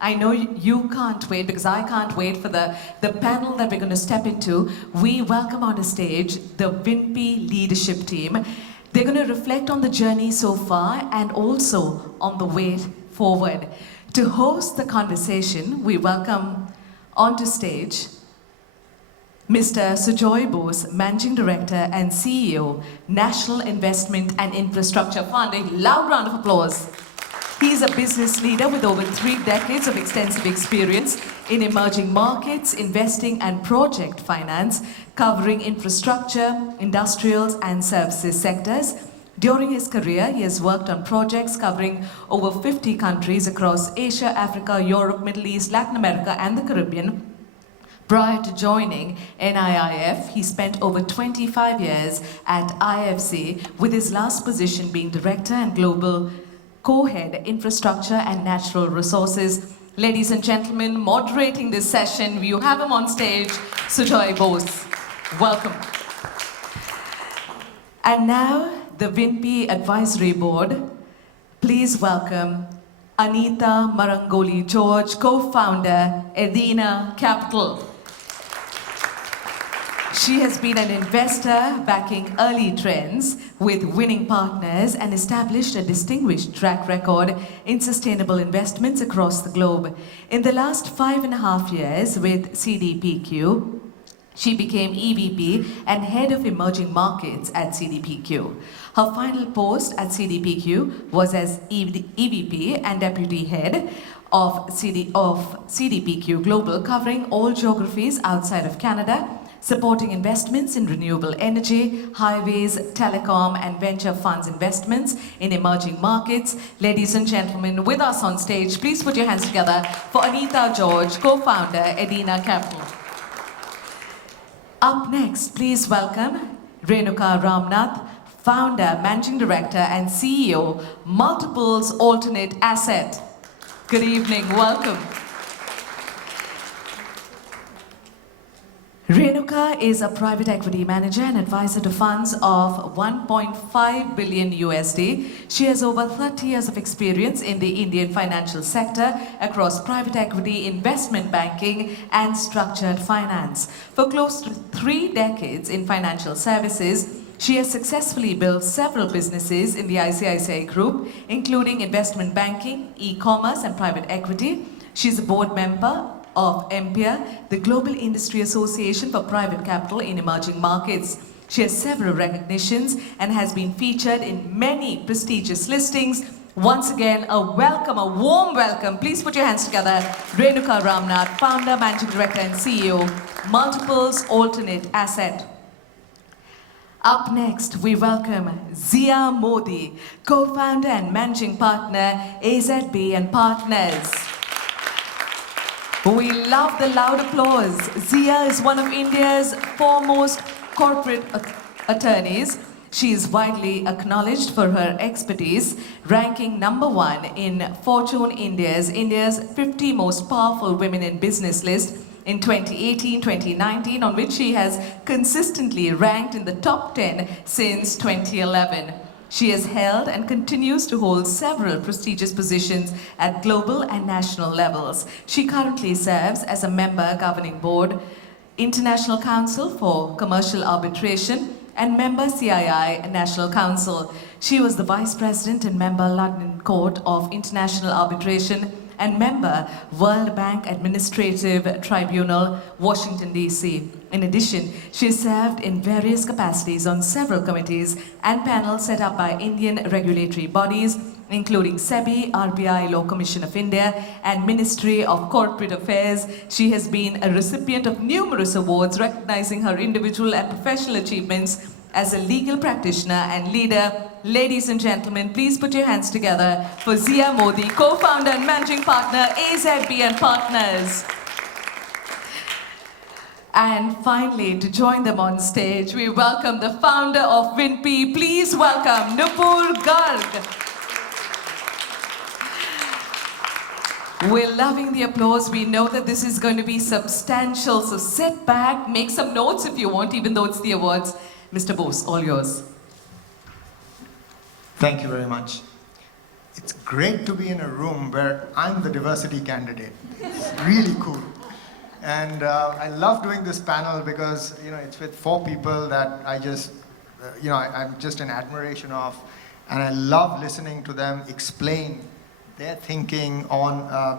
I know you can't wait because I can't wait for the panel that we're going to step into. We welcome on the stage the Winpe leadership team. They're going to reflect on the journey so far and also on the way forward. To host the conversation, we welcome onto stage Mr. Sujoy Bose, Managing Director and CEO, National Investment and Infrastructure Fund. A loud round of applause. He's a business leader with over 3 decades of extensive experience in emerging markets, investing and project finance, covering infrastructure, industrials and services sectors. During his career, he has worked on projects covering over 50 countries across Asia, Africa, Europe, Middle East, Latin America and the Caribbean. Prior to joining NIIF, he spent over 25 years at IFC, with his last position being Director and Global Co-Head, Infrastructure and Natural Resources. Ladies and gentlemen, moderating this session, you have him on stage, Sujoy Bose. Welcome. And now, the Winpe Advisory Board. Please welcome Anita Marangoli George, co-founder, Edina Capital. She has been an investor backing early trends with winning partners and established a distinguished track record in sustainable investments across the globe. In the last 5.5 years with CDPQ, she became EVP and Head of Emerging Markets at CDPQ. Her final post at CDPQ was as EVP and Deputy Head of CDPQ Global, covering all geographies outside of Canada, supporting investments in renewable energy, highways, telecom and venture funds investments in emerging markets. Ladies and gentlemen, with us on stage, please put your hands together for Anita George, co-founder, Edina Capital. Up next, please welcome Renuka Ramnath, founder, Managing Director and CEO, Multiples Alternate Asset. Good evening, welcome. Renuka is a private equity manager and advisor to funds of 1.5 billion USD. She has over 30 years of experience in the Indian financial sector across private equity, investment banking and structured finance. For close to 3 decades in financial services, she has successfully built several businesses in the ICICI Group, including investment banking, e-commerce and private equity. She's a board member of EMPIA, the Global Industry Association for Private Capital in Emerging Markets. She has several recognitions and has been featured in many prestigious listings. Once again, a warm welcome. Please put your hands together. Renuka Ramnath, founder, Managing Director and CEO, Multiples Alternate Asset. Up next, we welcome Zia Modi, co-founder and managing partner, AZB and Partners. We love the loud applause. Zia is one of India's foremost corporate attorneys. She is widely acknowledged for her expertise, ranking #1 in Fortune India's 50 most powerful women in business list in 2018-2019, on which she has consistently ranked in the top 10 since 2011. She has held and continues to hold several prestigious positions at global and national levels. She currently serves as a member governing board, International Council for Commercial Arbitration, and member CII National Council. She was the Vice President and member London Court of International Arbitration and member World Bank Administrative Tribunal, Washington, D.C. In addition, she served in various capacities on several committees and panels set up by Indian regulatory bodies, including SEBI, RBI, Law Commission of India, and Ministry of Corporate Affairs. She has been a recipient of numerous awards recognizing her individual and professional achievements as a legal practitioner and leader. Ladies and gentlemen, please put your hands together for Zia Modi, co-founder and managing partner, AZB and Partners. And finally, to join them on stage, we welcome the founder of Winpe. Please welcome Nupur Garg. We're loving the applause. We know that this is going to be substantial, so sit back, make some notes if you want, even though it's the awards. Mr. Bose, all yours. Thank you very much. it's great to be in a room where I'm the diversity candidate. It's really cool. And I love doing this panel because, it's with 4 people that I just, I'm just in admiration of. And I love listening to them explain their thinking I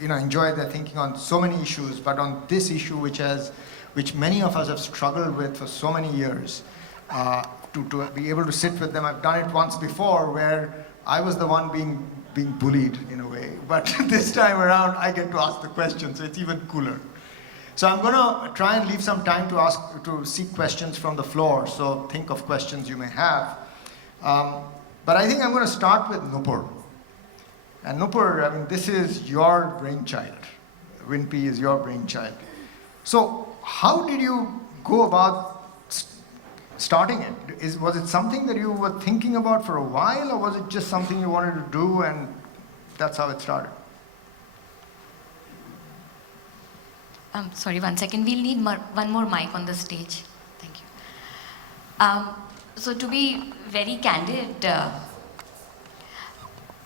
enjoy their thinking on so many issues, but on this issue which many of us have struggled with for so many years, to be able to sit with them. I've done it once before where I was the one being bullied in a way, but this time around I get to ask the questions, so it's even cooler. So I'm going to try and leave some time to seek questions from the floor, so think of questions you may have. But I think I'm going to start with Nupur. And Nupur, this is your brainchild. Winpe is your brainchild. So how did you go about starting it? Was it something that you were thinking about for a while, or was it just something you wanted to do and that's how it started? Sorry, 1 second. We'll need one more mic on the stage. Thank you. So to be very candid,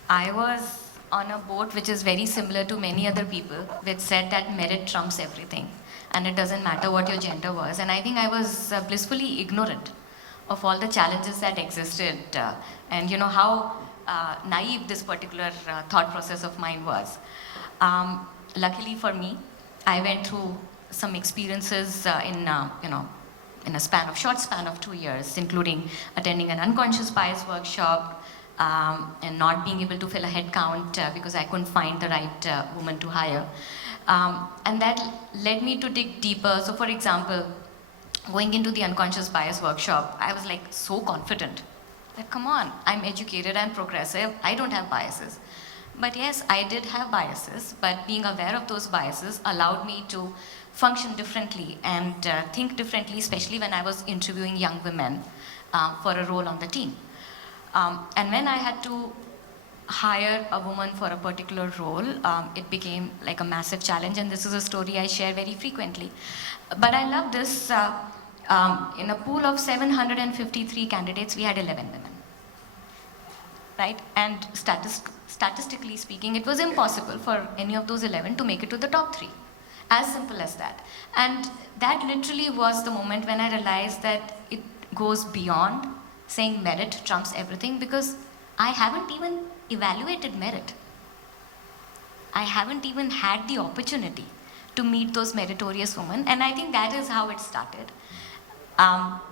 I was on a boat which is very similar to many other people, which said that merit trumps everything and it doesn't matter what your gender was. And I think I was blissfully ignorant of all the challenges that existed and how naive this particular thought process of mine was. Luckily for me, I went through some experiences in a short span of 2 years, including attending an unconscious bias workshop and not being able to fill a head count because I couldn't find the right woman to hire. And that led me to dig deeper. So for example, going into the unconscious bias workshop, I was like so confident that, come on, I'm educated and progressive, I don't have biases. But yes, I did have biases, but being aware of those biases allowed me to function differently and think differently, especially when I was interviewing young women for a role on the team. And when I had to hire a woman for a particular role, it became like a massive challenge, and this is a story I share very frequently. But I love this. In a pool of 753 candidates, we had 11 women. Right? And statistically speaking, it was impossible for any of those 11 to make it to the top 3. As simple as that. And that literally was the moment when I realized that it goes beyond saying merit trumps everything, because I haven't even evaluated merit. I haven't even had the opportunity to meet those meritorious women, and I think that is how it started.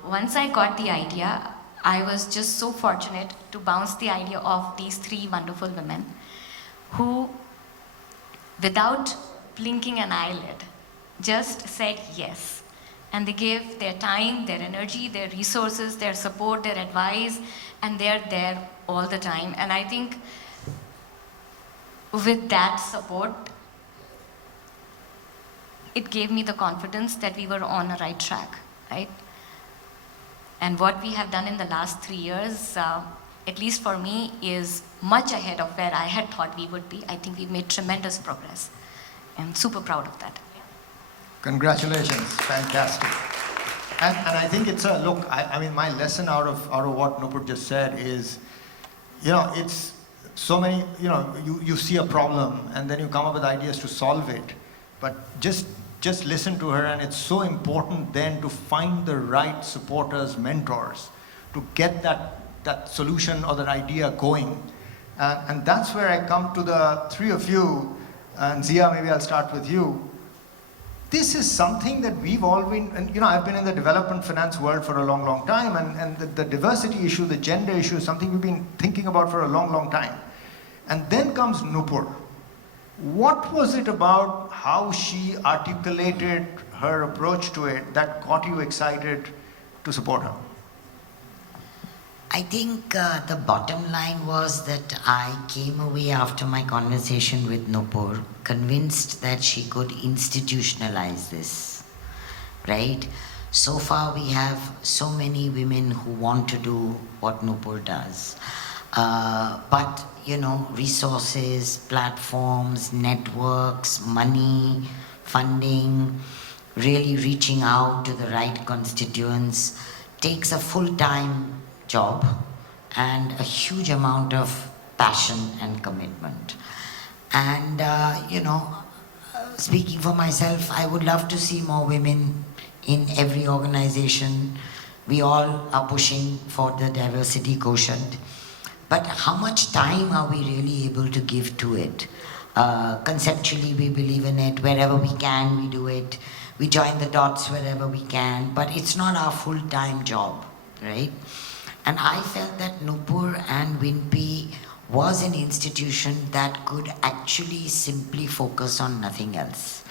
Once I got the idea, I was just so fortunate to bounce the idea of these 3 wonderful women who, without blinking an eyelid, just said yes. And they gave their time, their energy, their resources, their support, their advice, and they're there all the time. And I think with that support, it gave me the confidence that we were on a right track, right? And what we have done in the last 3 years, at least for me, is much ahead of where I had thought we would be. I think we've made tremendous progress. I'm super proud of that. Congratulations, fantastic. And I think it's a, look, I mean, my lesson out of what Nupur just said is, it's so many, you see a problem and then you come up with ideas to solve it, but just listen to her, and it's so important then to find the right supporters, mentors, to get that solution or that idea going. And that's where I come to the 3 of you, and Zia, maybe I'll start with you. This is something that we've all been, and I've been in the development finance world for a long, long time, and the diversity issue, the gender issue is something we've been thinking about for a long, long time. And then comes Nupur. What was it about how she articulated her approach to it that got you excited to support her? I think the bottom line was that I came away after my conversation with Nupur convinced that she could institutionalize this, right? So far we have so many women who want to do what Nupur does. But, resources, platforms, networks, money, funding, really reaching out to the right constituents takes a full-time job, and a huge amount of passion and commitment. And, speaking for myself, I would love to see more women in every organization. We all are pushing for the diversity quotient. But how much time are we really able to give to it? Conceptually, we believe in it. Wherever we can, we do it. We join the dots wherever we can, but it's not our full-time job, right? And I felt that Nupur and Winpe was an institution that could actually simply focus on nothing else.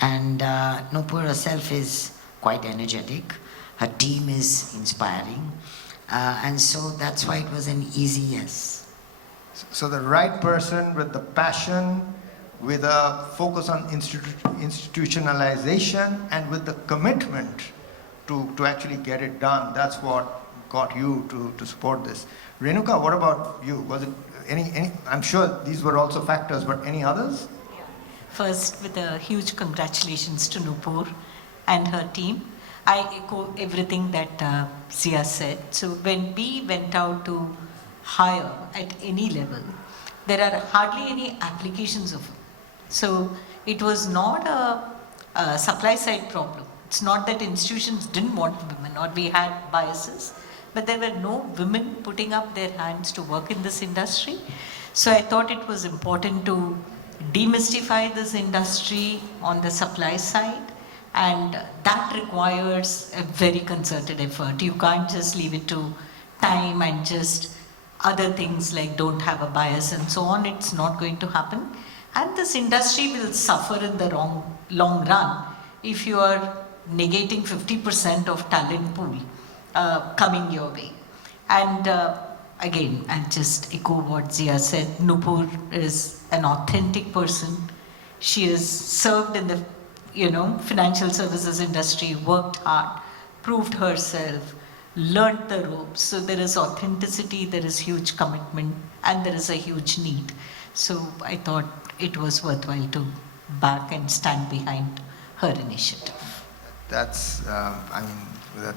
And Nupur herself is quite energetic. Her team is inspiring. And so that's why it was an easy yes. So the right person with the passion, with a focus on institutionalization, and with the commitment to actually get it done, that's what got you to support this. Renuka, what about you? Was it any? I'm sure these were also factors, but any others? First, with a huge congratulations to Nupur and her team. I echo everything that Zia said. So when we went out to hire at any level, there are hardly any applications of it. So it was not a supply side problem. It's not that institutions didn't want women or we had biases, but there were no women putting up their hands to work in this industry. So I thought it was important to demystify this industry on the supply side, and that requires a very concerted effort. You can't just leave it to time and just other things like don't have a bias and so on. It's not going to happen. And this industry will suffer in the long run if you are negating 50% of talent pool coming your way. And again, I'll just echo what Zia said. Nupur is an authentic person. She has served in the financial services industry, worked hard, proved herself, learned the ropes. So there is authenticity, there is huge commitment, and there is a huge need. So I thought it was worthwhile to back and stand behind her initiative. That's,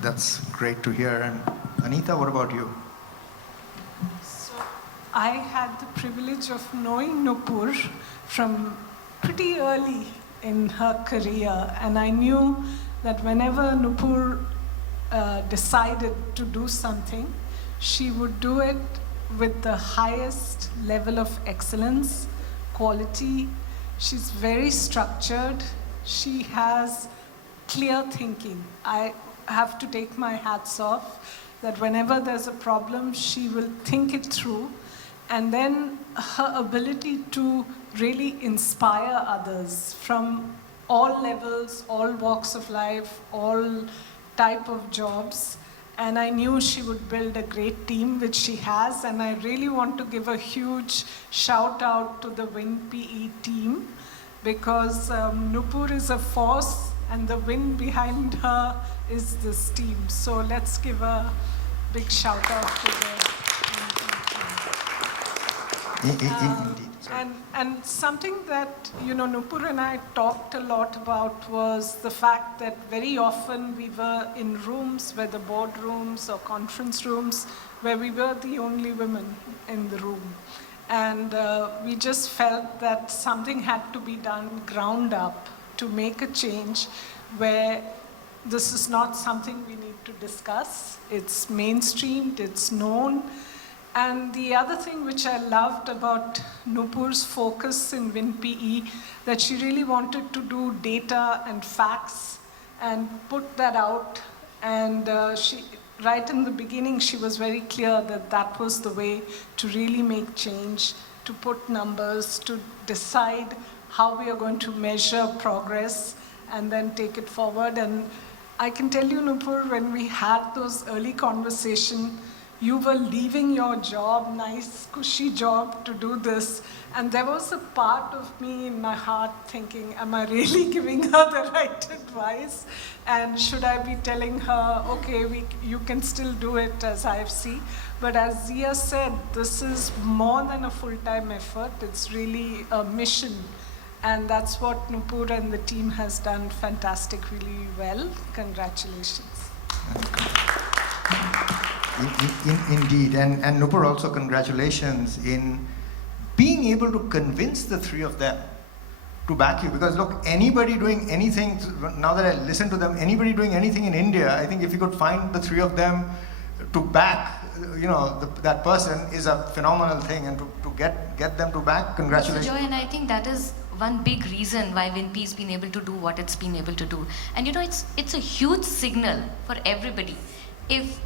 that's great to hear. And Anita, what about you? So I had the privilege of knowing Nupur from pretty early in her career, and I knew that whenever Nupur decided to do something, she would do it with the highest level of excellence, quality. She's very structured. She has clear thinking. I have to take my hats off that whenever there's a problem, she will think it through, and then her ability to really inspire others from all levels, all walks of life, all type of jobs. And I knew she would build a great team, which she has. And I really want to give a huge shout out to the Winpe team, because Nupur is a force and the wind behind her is this team. So let's give a big shout out to the Indeed. And something that Nupur and I talked a lot about was the fact that very often we were in rooms, whether boardrooms or conference rooms, where we were the only women in the room. And we just felt that something had to be done ground up to make a change where this is not something we need to discuss. It's mainstreamed, it's known. And the other thing which I loved about Nupur's focus in Winpe, that she really wanted to do data and facts and put that out. And she, right in the beginning, she was very clear that that was the way to really make change, to put numbers, to decide how we are going to measure progress and then take it forward. And I can tell you, Nupur, when we had those early conversations, you were leaving your job, nice, cushy job, to do this. And there was a part of me in my heart thinking, am I really giving her the right advice? And should I be telling her, okay, you can still do it as IFC? But as Zia said, this is more than a full-time effort. It's really a mission. And that's what Nupur and the team has done fantastically well. Congratulations. Indeed. And Nupur, also congratulations in being able to convince the three of them to back you. Because look, anybody doing anything, now that I listen to them, anybody doing anything in India, I think if you could find the three of them to back, that person is a phenomenal thing. And to get them to back, congratulations. So Joy, and I think that is one big reason why Winpe's been able to do what it's been able to do. And it's a huge signal for everybody. If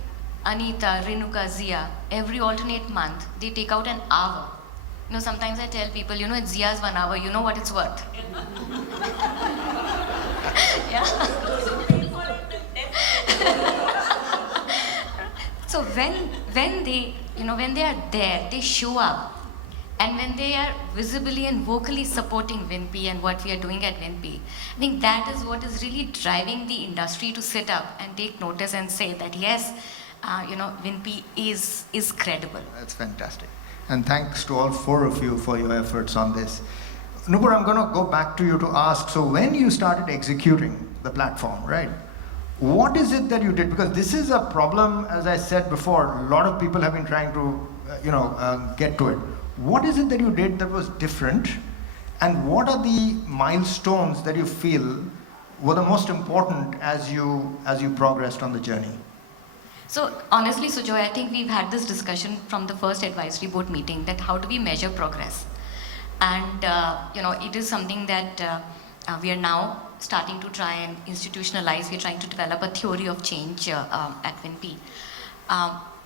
Anita, Renuka, Zia, every alternate month, they take out an hour. Sometimes I tell people, it's Zia's 1 hour, you know what it's worth. Yeah. So when they are there, they show up. And when they are visibly and vocally supporting Winpe and what we are doing at Winpe, I think that is what is really driving the industry to sit up and take notice and say that yes, Winpe is credible. That's fantastic. And thanks to all four of you for your efforts on this. Nupur, I'm going to go back to you to ask, so when you started executing the platform, right? What is it that you did? Because this is a problem, as I said before, a lot of people have been trying to, get to it. What is it that you did that was different? And what are the milestones that you feel were the most important as you progressed on the journey? So honestly, Sujoy, I think we've had this discussion from the first advisory board meeting that how do we measure progress? And it is something that we are now starting to try and institutionalize. We're trying to develop a theory of change at Winpe.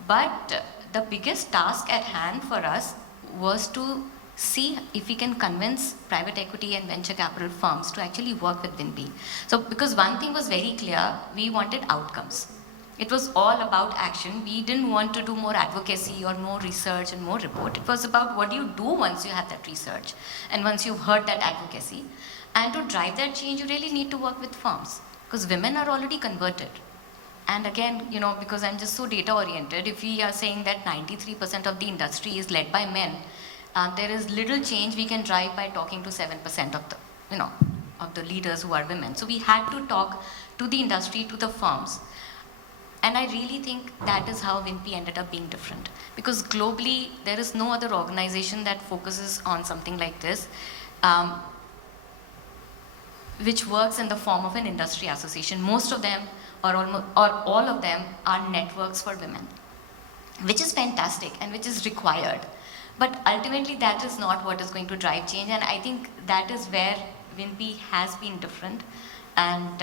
But the biggest task at hand for us was to see if we can convince private equity and venture capital firms to actually work with Winpe. So because one thing was very clear, we wanted outcomes. It was all about action. We didn't want to do more advocacy or more research and more report. It was about what do you do once you have that research and once you've heard that advocacy. And to drive that change, you really need to work with firms because women are already converted. And again, because I'm just so data oriented, if we are saying that 93% of the industry is led by men, there is little change we can drive by talking to 7% of the leaders who are women. So we had to talk to the industry, to the firms. And I really think that is how Winpe ended up being different. Because globally, there is no other organization that focuses on something like this, which works in the form of an industry association. Most of them, or all of them, are networks for women, which is fantastic and which is required. But ultimately, that is not what is going to drive change. And I think that is where Winpe has been different. And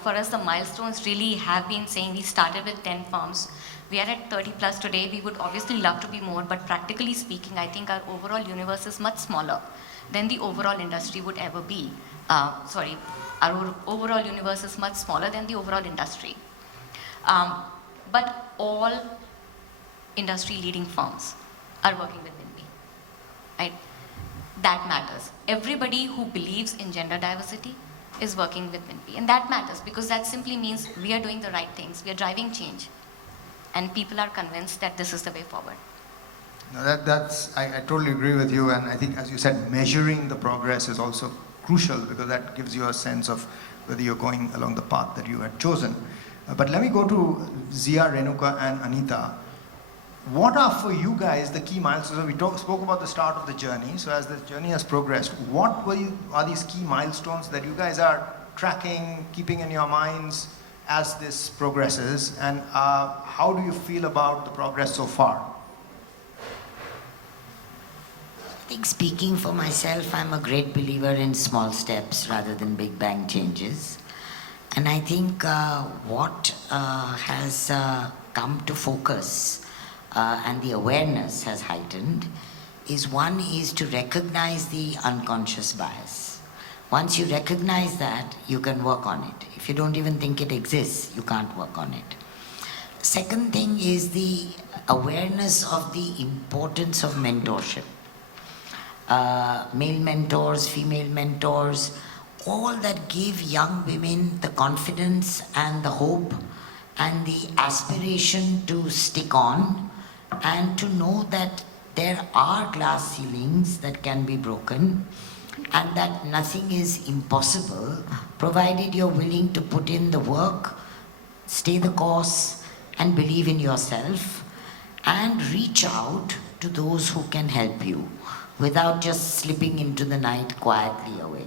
for us, the milestones really have been saying we started with 10 firms. We are at 30 plus today. We would obviously love to be more, but practically speaking, I think our overall universe is much smaller than the overall industry would ever be. Our overall universe is much smaller than the overall industry. But all industry leading firms are working with Winpe, right? That matters. Everybody who believes in gender diversity is working with Winpe. And that matters because that simply means we are doing the right things. We are driving change. And people are convinced that this is the way forward. No, I totally agree with you. And I think, as you said, measuring the progress is also crucial because that gives you a sense of whether you're going along the path that you had chosen. But let me go to Zia, Renuka, and Anita. What are for you guys the key milestones? We spoke about the start of the journey. So as the journey has progressed, what are these key milestones that you guys are tracking, keeping in your minds as this progresses? And how do you feel about the progress so far? I think speaking for myself, I'm a great believer in small steps rather than big bang changes. And I think what has come to focus and the awareness has heightened is one is to recognize the unconscious bias. Once you recognize that, you can work on it. If you don't even think it exists, you can't work on it. Second thing is the awareness of the importance of mentorship. Male mentors, female mentors, all that give young women the confidence and the hope and the aspiration to stick on and to know that there are glass ceilings that can be broken and that nothing is impossible provided you're willing to put in the work, stay the course, and believe in yourself and reach out to those who can help you without just slipping into the night quietly away.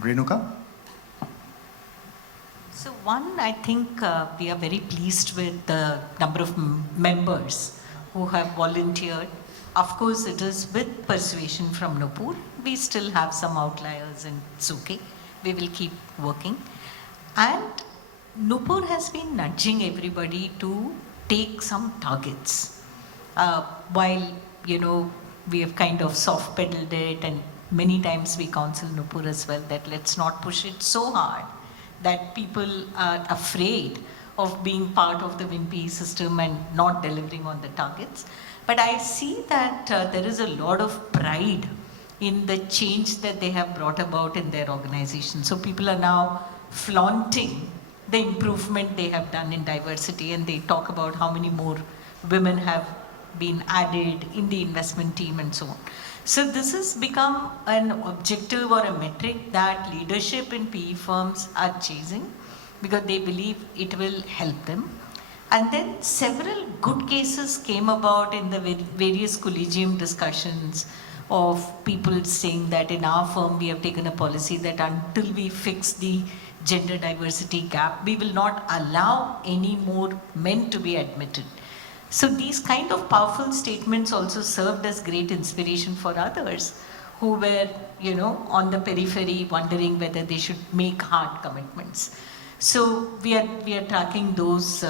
Renuka? So one, I think we are very pleased with the number of members who have volunteered. Of course, it is with persuasion from Nupur. We still have some outliers and it's okay. We will keep working. And Nupur has been nudging everybody to take some targets. While, we have kind of soft pedaled it, and many times we counsel Nupur as well that let's not push it so hard that people are afraid of being part of the Winpe system and not delivering on the targets. But I see that there is a lot of pride in the change that they have brought about in their organization. So people are now flaunting the improvement they have done in diversity, and they talk about how many more women have been added in the investment team and so on. So this has become an objective or a metric that leadership in PE firms are chasing because they believe it will help them. And then several good cases came about in the various collegium discussions of people saying that in our firm we have taken a policy that until we fix the gender diversity gap, we will not allow any more men to be admitted. So these kind of powerful statements also served as great inspiration for others who were, on the periphery wondering whether they should make hard commitments. So we are tracking those,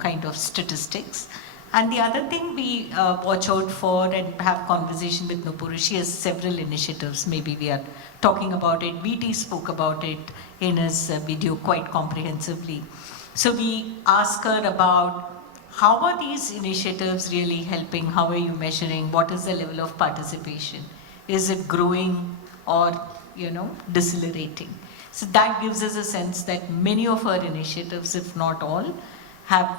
kind of statistics. And the other thing we watch out for and have conversation with Nupur, she has several initiatives. Maybe we are talking about it. VT spoke about it in his video quite comprehensively. So we ask her about how are these initiatives really helping? How are you measuring? What is the level of participation? Is it growing or, decelerating? So that gives us a sense that many of our initiatives, if not all, have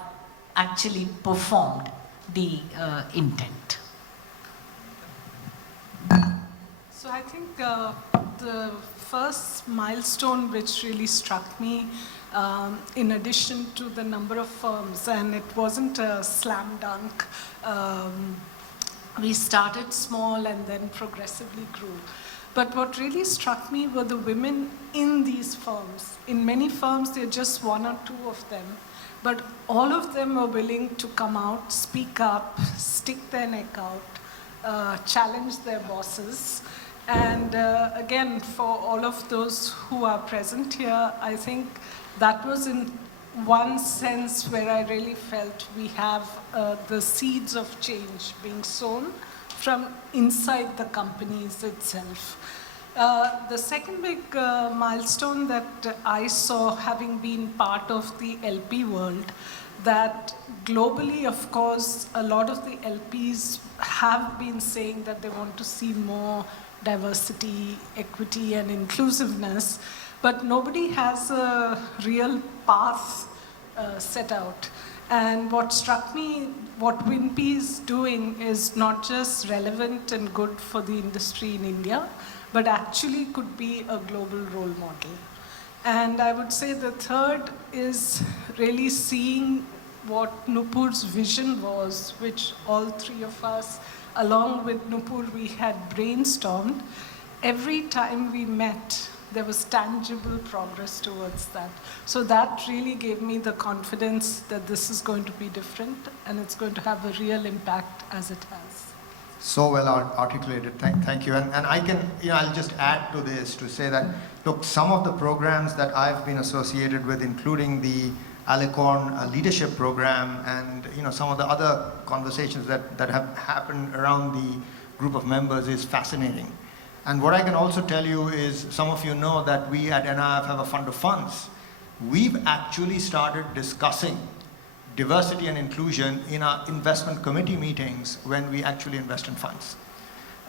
actually performed the intent. So I think the first milestone which really struck me, in addition to the number of firms, and it wasn't a slam dunk, we started small and then progressively grew. But what really struck me were the women in these firms. In many firms, there are just one or two of them, but all of them were willing to come out, speak up, stick their neck out, challenge their bosses. And again, for all of those who are present here, I think that was in one sense where I really felt we have the seeds of change being sown from inside the companies itself. The second big milestone that I saw, having been part of the LP world, that globally, of course, a lot of the LPs have been saying that they want to see more diversity, equity, and inclusiveness, but nobody has a real path set out. And what struck me, what Winpe is doing is not just relevant and good for the industry in India, but actually could be a global role model. And I would say the third is really seeing what Nupur's vision was, which all three of us, along with Nupur, we had brainstormed. Every time we met, there was tangible progress towards that. So that really gave me the confidence that this is going to be different and it's going to have a real impact as it has. So well articulated. Thank you. And I can, I'll just add to this to say that, look, some of the programs that I've been associated with, including the Alicorn leadership program and, some of the other conversations that have happened around the group of members is fascinating. And what I can also tell you is, some of you know that we at NIF have a fund of funds. We've actually started discussing diversity and inclusion in our investment committee meetings when we actually invest in funds.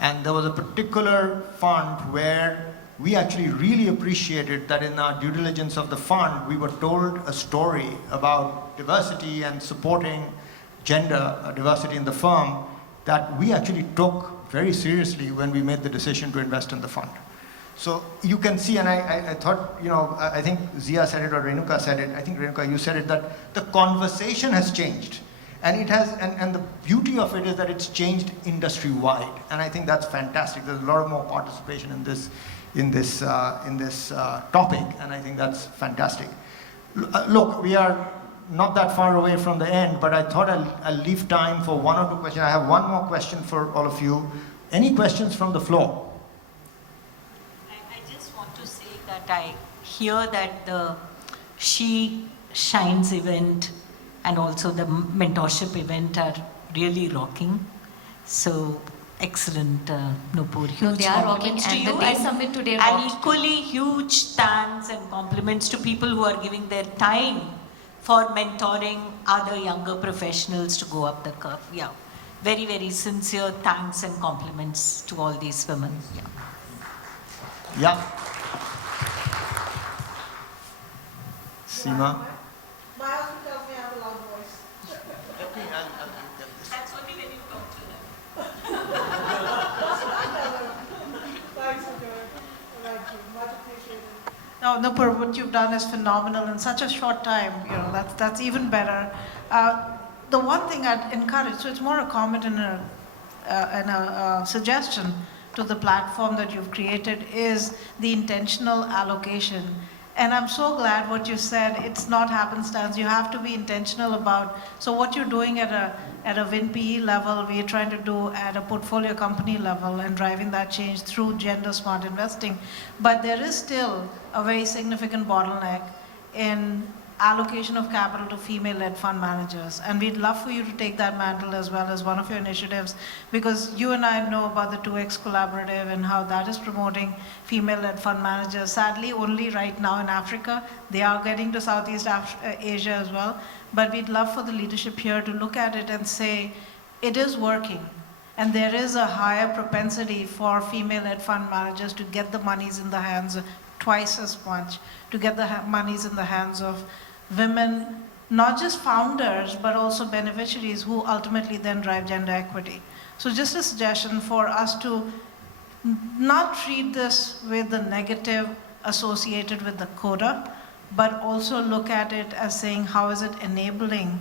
And there was a particular fund where we actually really appreciated that in our due diligence of the fund, we were told a story about diversity and supporting gender diversity in the firm that we actually took very seriously when we made the decision to invest in the fund. So you can see, and I thought, I think Zia said it or Renuka said it, I think Renuka, you said it, that the conversation has changed. And it has, and the beauty of it is that it's changed industry-wide. And I think that's fantastic. There's a lot more participation in this topic, and I think that's fantastic. Look, we are not that far away from the end, but I thought I'll leave time for one or two questions. I have one more question for all of you. Any questions from the floor? I just want to say that I hear that the She Shines event and also the mentorship event are really rocking. So excellent, Nupur. Huge They are rocking, compliments to and you. the Day Summit today And rocked. equally huge thanks and compliments to people who are giving their time for mentoring other younger professionals to go up the curve. Yeah. Very, very sincere thanks and compliments to all these women. Yeah. Yeah. Seema? My husband tells me I have a loud voice. That's only when you talk to them. Thanks for doing it. Thank you. Much appreciated. No, Nupur, what you've done is phenomenal in such a short time. That's even better. The one thing I'd encourage, so it's more a comment and a suggestion to the platform that you've created, is the intentional allocation. And I'm so glad what you said, it's not happenstance. You have to be intentional about, so what you're doing at a Winpe level, we're trying to do at a portfolio company level and driving that change through gender smart investing. But there is still a very significant bottleneck in allocation of capital to female-led fund managers. And we'd love for you to take that mantle as well as one of your initiatives, because you and I know about the 2X collaborative and how that is promoting female-led fund managers. Sadly, only right now in Africa. They are getting to Southeast Asia as well. But we'd love for the leadership here to look at it and say, it is working. And there is a higher propensity for female-led fund managers to get the monies in the hands of twice as much, to get the monies in the hands of women, not just founders, but also beneficiaries who ultimately then drive gender equity. So just a suggestion for us to not treat this with the negative associated with the quota, but also look at it as saying, how is it enabling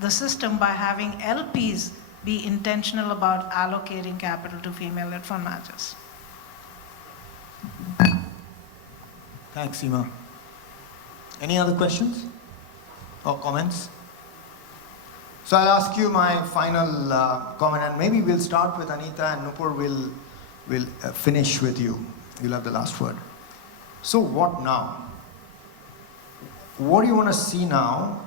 the system by having LPs be intentional about allocating capital to female-led fund managers. Thanks, Seema. Any other questions or comments? So I'll ask you my final comment, and maybe we'll start with Anita, and Nupur will finish with you. You'll have the last word. So what now? What do you want to see now?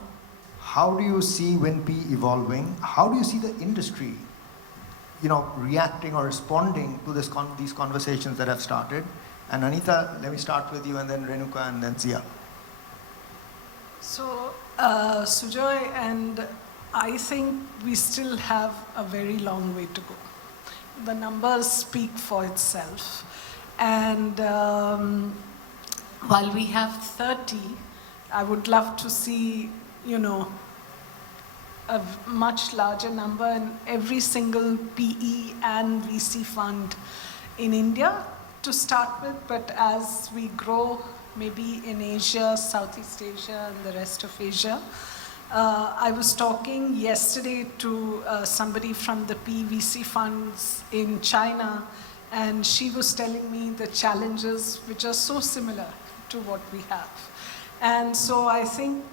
How do you see Winpe evolving? How do you see the industry, reacting or responding to these conversations that have started? And Anita, let me start with you, and then Renuka, and then Zia. So, Sujoy, and I think we still have a very long way to go. The numbers speak for itself. And while we have 30, I would love to see, a much larger number in every single PE and VC fund in India to start with, but as we grow, maybe in Asia, Southeast Asia, and the rest of Asia. I was talking yesterday to somebody from the PVC funds in China, and she was telling me the challenges which are so similar to what we have. And so I think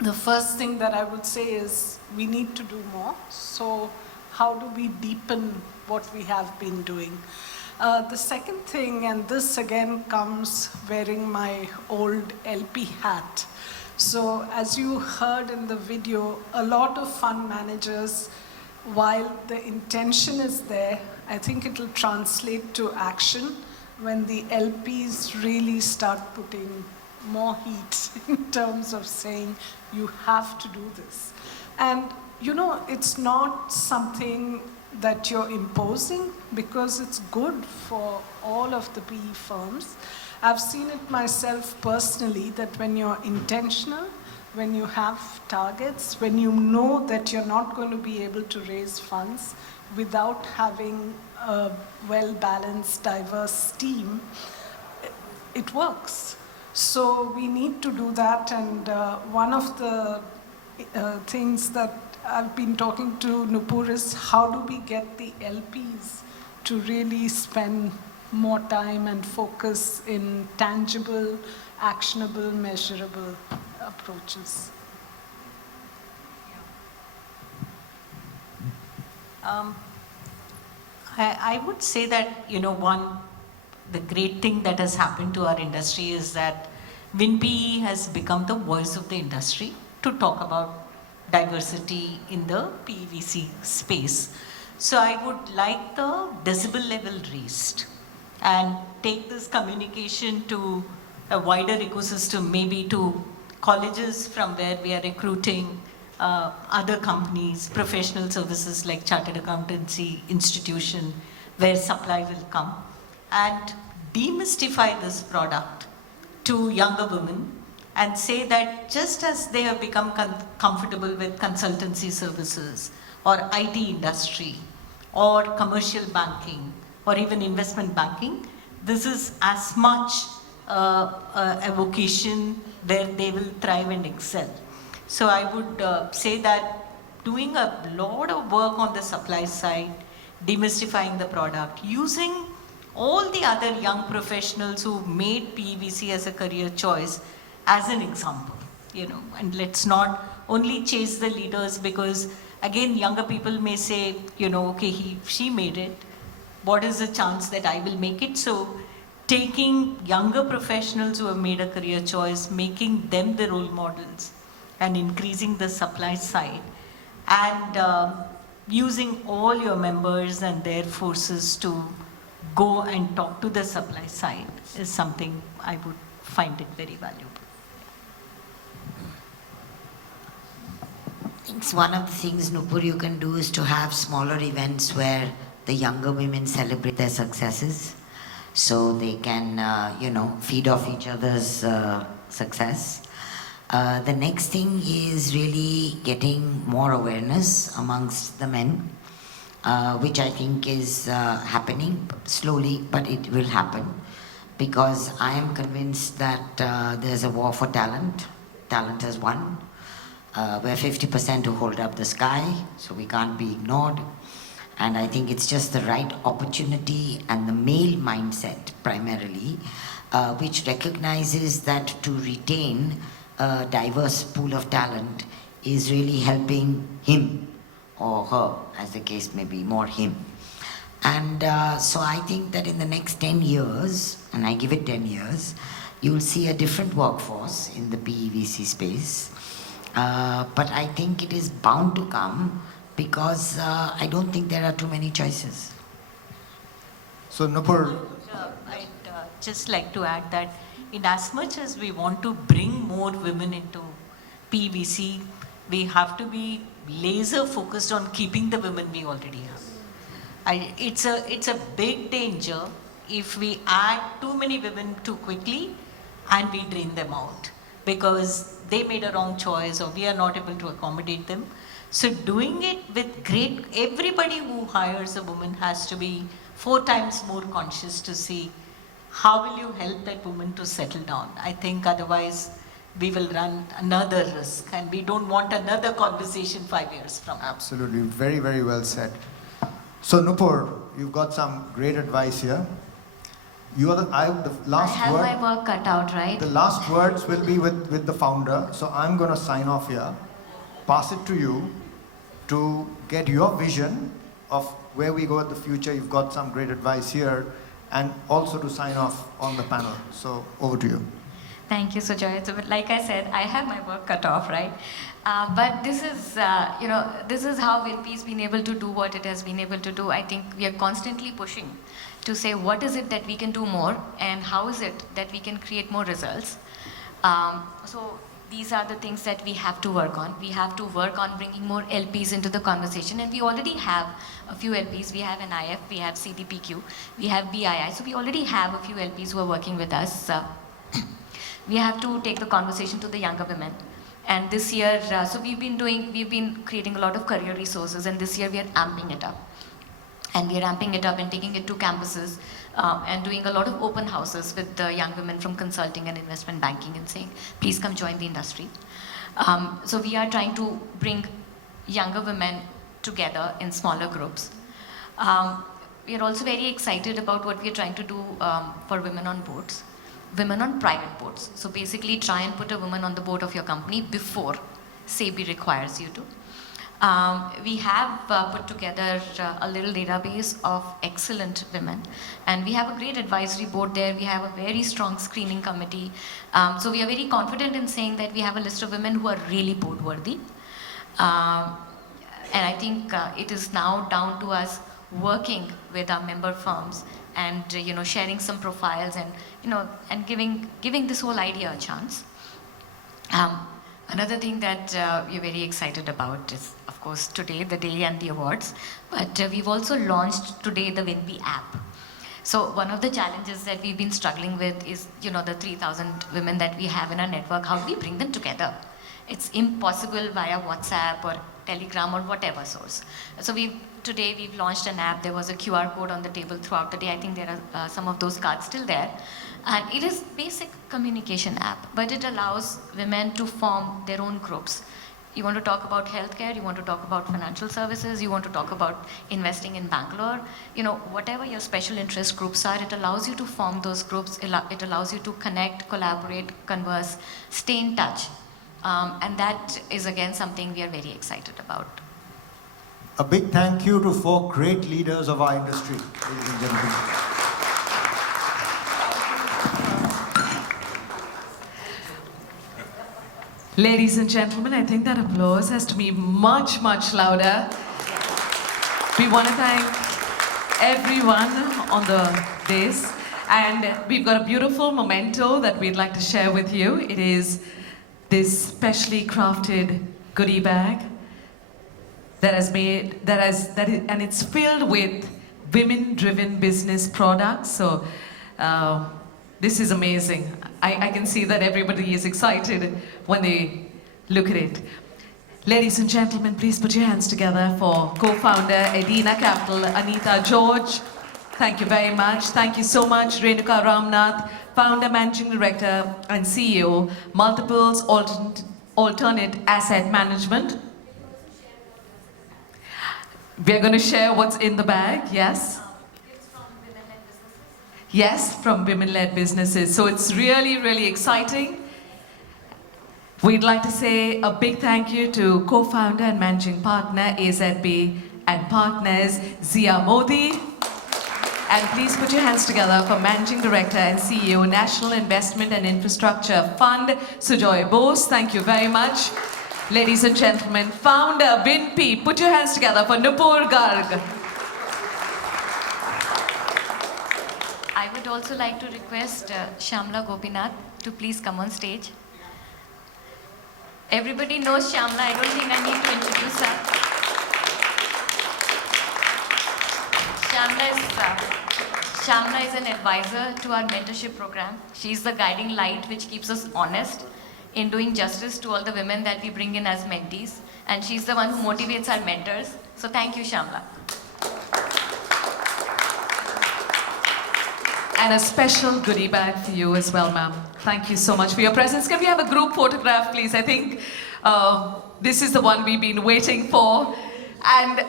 the first thing that I would say is we need to do more. So how do we deepen what we have been doing? The second thing, and this again comes wearing my old LP hat. So as you heard in the video, a lot of fund managers, while the intention is there, I think it will translate to action when the LPs really start putting more heat in terms of saying, you have to do this. And it's not something that you're imposing, because it's good for all of the PE firms. I've seen it myself personally, that when you're intentional, when you have targets, when you know that you're not going to be able to raise funds without having a well-balanced, diverse team, it works. So we need to do that, and one of the things that I've been talking to Nupur is how do we get the LPs to really spend more time and focus in tangible, actionable, measurable approaches. I would say that, the great thing that has happened to our industry is that Winpe has become the voice of the industry to talk about diversity in the PVC space. So I would like the decibel level raised and take this communication to a wider ecosystem, maybe to colleges from where we are recruiting other companies, professional services like chartered accountancy institution, where supply will come, and demystify this product to younger women and say that just as they have become comfortable with consultancy services or IT industry or commercial banking or even investment banking, this is as much a vocation where they will thrive and excel. So I would say that doing a lot of work on the supply side, demystifying the product, using all the other young professionals who made PVC as a career choice as an example, and let's not only chase the leaders, because again, younger people may say, okay, she made it. What is the chance that I will make it? So taking younger professionals who have made a career choice, making them the role models, and increasing the supply side, and using all your members and their forces to go and talk to the supply side is something I would find it very valuable. I think one of the things, Nupur, you can do is to have smaller events where the younger women celebrate their successes, so they can, feed off each other's success. The next thing is really getting more awareness amongst the men, which I think is happening slowly, but it will happen, because I am convinced that there's a war for talent. Talent has won. We're 50% to hold up the sky, so we can't be ignored. And I think it's just the right opportunity and the male mindset primarily, which recognizes that to retain a diverse pool of talent is really helping him or her, as the case may be, more him. And so I think that in the next 10 years, and I give it 10 years, you'll see a different workforce in the PEVC space. But I think it is bound to come, because I don't think there are too many choices. So Nupur, I'd just like to add that in as much as we want to bring more women into PVC, we have to be laser focused on keeping the women we already have. It's a big danger if we add too many women too quickly and we drain them out because they made a wrong choice or we are not able to accommodate them. So doing it with everybody who hires a woman has to be 4 times more conscious to see how will you help that woman to settle down. I think otherwise we will run another risk, and we don't want another conversation 5 years from now. absolutely, very, very well said. So Nupur, you've got some great advice here. You are the last I have word. my work cut out, right? The last words will be with the founder. So I'm going to sign off here, pass it to you to get your vision of where we go in the future. You've got some great advice here, and also to sign off on the panel. So over to you. Thank you, Sujoy. So, but like I said, I have my work cut off, right? But this is, this is how Winpe's been able to do what it has been able to do. I think we are constantly pushing to say what is it that we can do more and how is it that we can create more results. So these are the things that we have to work on. We have to work on bringing more LPs into the conversation, and we already have a few LPs. We have NIF, we have CDPQ, we have BII. So we already have a few LPs who are working with us. We have to take the conversation to the younger women. And this year, so we've been creating a lot of career resources, and this year we are amping it up. And we are ramping it up and taking it to campuses and doing a lot of open houses with the young women from consulting and investment banking and saying, please come join the industry. So we are trying to bring younger women together in smaller groups. We are also very excited about what we are trying to do for women on boards, women on private boards. So basically try and put a woman on the board of your company before SEBI requires you to. We have put together a little database of excellent women, and we have a great advisory board there. We have a very strong screening committee. So we are very confident in saying that we have a list of women who are really board worthy. And I think it is now down to us working with our member firms and sharing some profiles and giving this whole idea a chance. Another thing that we're very excited about is, of course, today, the day and the awards, but we've also launched today the Winpe app. So one of the challenges that we've been struggling with is, the 3,000 women that we have in our network, how do we bring them together? It's impossible via WhatsApp or Telegram or whatever source. So today we've launched an app. There was a QR code on the table throughout the day. I think there are some of those cards still there. And it is basic communication app, but it allows women to form their own groups. You want to talk about healthcare, you want to talk about financial services, you want to talk about investing in Bangalore, whatever your special interest groups are, it allows you to form those groups, it allows you to connect, collaborate, converse, stay in touch. And that is again something we are very excited about. A big thank you to 4 great leaders of our industry, ladies and gentlemen. Ladies and gentlemen, I think that applause has to be much, much louder. We want to thank everyone on the dais, and we've got a beautiful memento that we'd like to share with you. It is this specially crafted goodie bag and it's filled with women-driven business products. So this is amazing. I can see that everybody is excited when they look at it. Ladies and gentlemen, please put your hands together for co-founder Edina Capital, Anita George. Thank you very much. Thank you so much, Renuka Ramnath, founder, managing director, and CEO, Multiples Alternate Asset Management. We're going to share what's in the bag, yes? It's from women-led businesses. Yes, from women-led businesses. So it's really, really exciting. We'd like to say a big thank you to co-founder and managing partner, AZB and partners, Zia Modi. And please put your hands together for Managing Director and CEO, National Investment and Infrastructure Fund, Sujoy Bose. Thank you very much. Ladies and gentlemen, founder, Winpe, put your hands together for Nupur Garg. I would also like to request Shyamla Gopinath to please come on stage. Everybody knows Shyamla. I don't think I need to introduce her. Shyamla is an advisor to our mentorship program. She's the guiding light which keeps us honest in doing justice to all the women that we bring in as mentees. And she's the one who motivates our mentors. So thank you, Shyamla. And a special goodie bag for you as well, ma'am. Thank you so much for your presence. Can we have a group photograph, please? I think this is the one we've been waiting for. And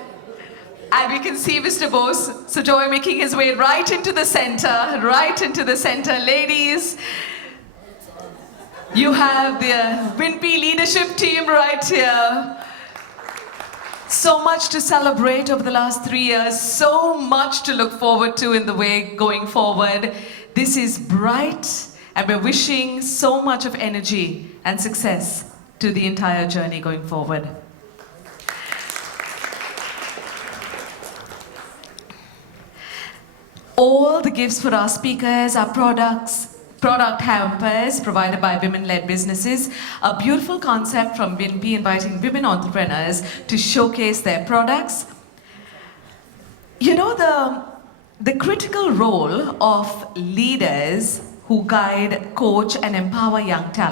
we can see Mr. Bose, Sujoy, making his way right into the center, Ladies, you have the Winpe leadership team right here. So much to celebrate over the last 3 years, so much to look forward to in the way going forward. This is bright, and we're wishing so much of energy and success to the entire journey going forward. All the gifts for our speakers, our product hampers provided by women-led businesses, a beautiful concept from Winpe inviting women entrepreneurs to showcase their products. You know, the critical role of leaders who guide, coach, and empower young talent